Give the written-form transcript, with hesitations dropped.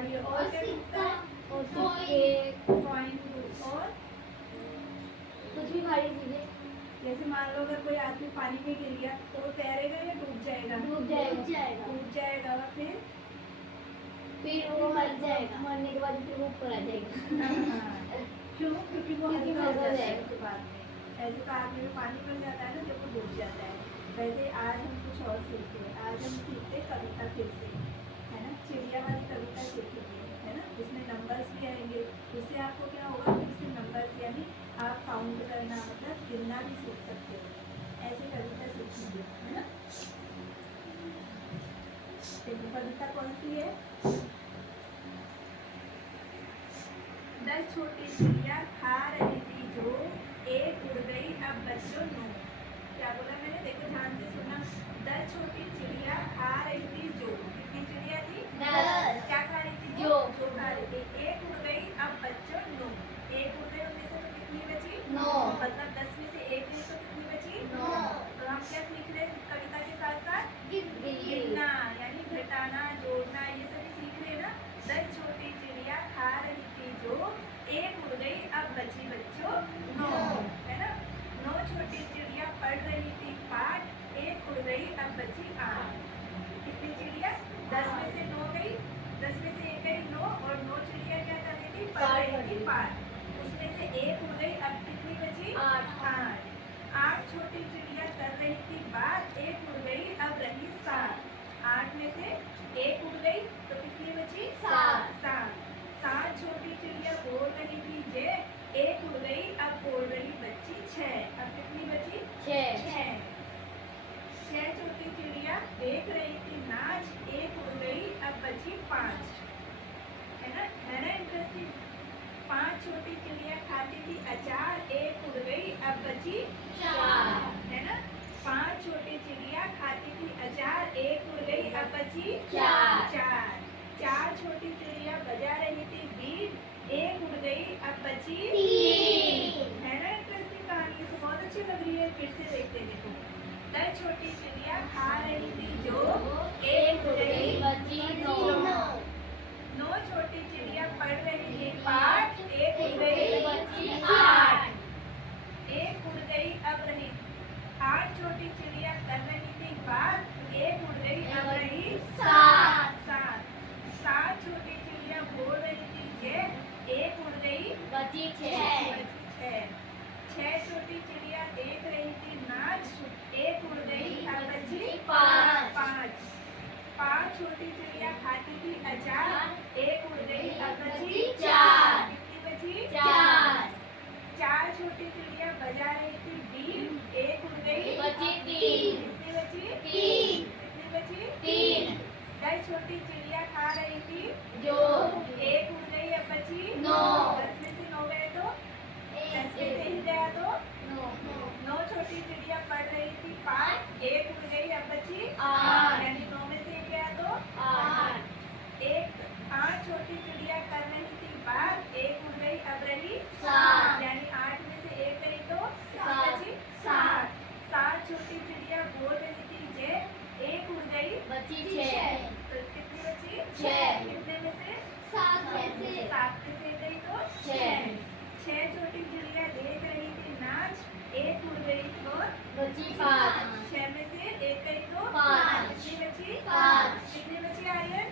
रही है और क्या टूटता है? और सिक्के, कॉइन और कुछ भी भारी चीजें। जैसे मान लो अगर कोई आदमी पानी में गिर गया तो वो तैरेगा या डूब जाएगा? डूब जाएगा। डूब जाएगा और फिर वो मर जाएगा, मरने के बाद फिर वो ऊपर आ जाएगा। क्यों? क्योंकि वो क्योंकि हल्का हो हल्का हो जाता है जाएगा। उसके बाद में। ऐसे तो आदमी में पानी पड़ जाता है ना जब वो डूब जाता है। वैसे आज हम कुछ और सीखते हैं। आज हम सीखते हैं कविता फिर से, है ना? चिड़िया वाली कविता सीखेंगे, है ना? इसमें नंबर्स भी आएंगे। इससे आपको क्या होगा? फिर से नंबर्स यानी आप काउंट करना मतलब गिनना भी सीख सकते हो। ऐसी कविता सीखेंगे, है ना? कविता कौन सी है? 10 छोटी चिड़िया खा रही थी जो, एक उड़ गई अब बच्चों नो। क्या बोला मैंने? देखो ध्यान से सुनना। 10 छोटी चिड़िया खा रही थी जो। कितनी चिड़िया थी? 10। क्या खा रही थी? जो खा रही थी। एक उड़ गई अब बच्चों नो। एक उड़ गई उनमें से तो कितनी बची? 9। मतलब 10 में से एक गई तो कितनी बची? 9। तो हम क्या सीख रहे हैं कविता के साथ साथ? गिनना। गिनना यानी घटाना, जोड़ना, ये सभी सीख रहे हैं ना? 10 छोटी चिड़िया खा रही थी जो, एक उड़ गई अब बची बच्चों 9, है ना? 9 छोटी चिड़िया पढ़ रही थी पाठ, एक उड़ गई अब बची 8। कितनी चिड़िया? 10 में से 9 गई, 10 में से एक गई 9 और 9 चिड़िया क्या कर रही थी? पढ़ रही थी पाठ। उसमें से एक उड़ गई, अब कितनी बची? 8। 8 छोटी चिड़िया कर रही थी बात, एक उड़ गई अब रही 7। 8 में से एक उड़ गई तो कितनी बची? 7। 7 छोटी चिड़िया बोल रही थी जे, एक उड़ गई अब बोल रही बच्ची 6। अब कितनी बची? 6। 6 छोटी चिड़िया देख रही थी नाच, एक उड़ गई अब बची 5। है ना इंटरेस्टिंग? 5 छोटी चिड़िया खाती थी अचार, एक उड़ गई अब बची 4। है ना? 5 छोटी चिड़िया खाती थी अचार, एक उड़ गई अब बची 4। 4 छोटी चिड़िया बजा रही थी बीन, एक उड़ गई अब बची 3। है ना इंटरेस्टिंग कहानी? तो बहुत अच्छी लग रही है। फिर से देखते देखो। 10 छोटी चिड़िया खा रही थी जो, एक उड़ गई बची 9। 9 छोटी चिड़िया पढ़ रही थी पाठ, एक उड़ गई बची 8। एक उड़ गई अब रही 8 छोटी चिड़िया कर रही थी बात, एक उड़ गई अब रही 7। 7 छोटी चिड़िया बोल रही थी जय, एक उड़ गई बची 6। 6 छोटी चिड़िया देख रही थी नाच, एक उड़ गई अब बची 5। 5 छोटी चिड़िया खाती थी अचार, एक उड़ गई अब बची 4। कितनी बची? 4। 4 छोटी चिड़िया बजा रही थी बीन, एक उड़ गई बची 3। कितनी बची? 3। कितनी बची? 3। 10 छोटी चिड़िया खा रही थी जो, एक उड़ गई अब बची 9। 10 में से 9 गए तो 10 में से ही गया तो 9 छोटी चिड़िया पढ़ रही थी पाठ, एक उड़ गई अब बची 8। यानी 9 में से गया तो 8। 8 छोटी चिड़िया कर रही थी बात, एक उड़ गई अब रही 7। यानी 8 में से एक गई तो 7 बची 7। 7 छोटी चिड़िया बोल रही थी जय, एक उड़ गई बची 6। तो कितनी बची? 6। कितने में से? 7 में से 7 में से गई तो 6। 6 छोटी चिड़िया देख रही थी नाच, एक उड़ गई तो बची 5। 6 में से एक गई तो 5। कितनी बची? 5। कितनी बची आर्यन?